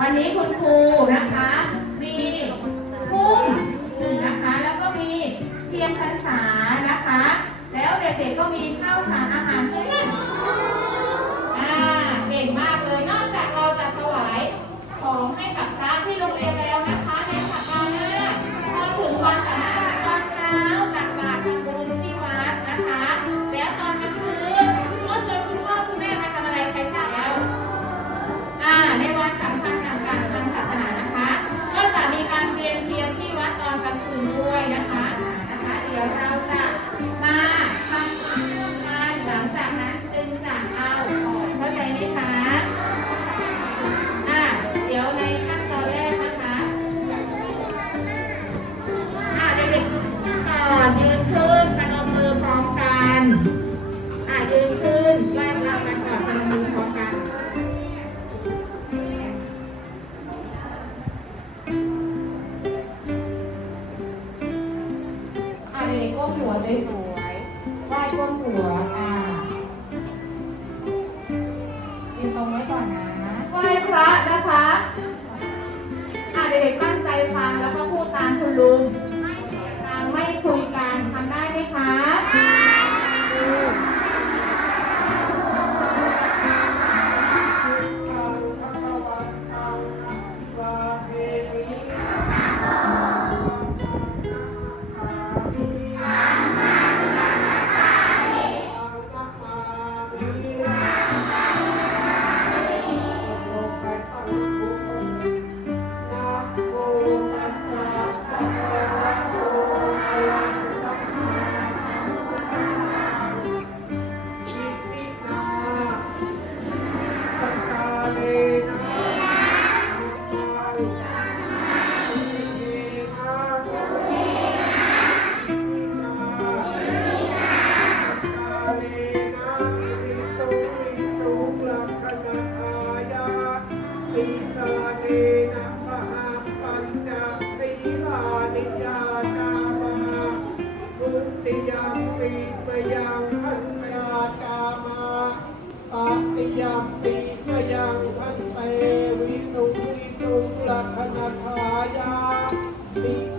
วันนี้คุณครูนะคะ มีพุ่มนะคะ แล้วก็มีเทียนพรรษานะคะ แล้วเด็กๆก็มีข้าวสาร Ăn. ทายาติ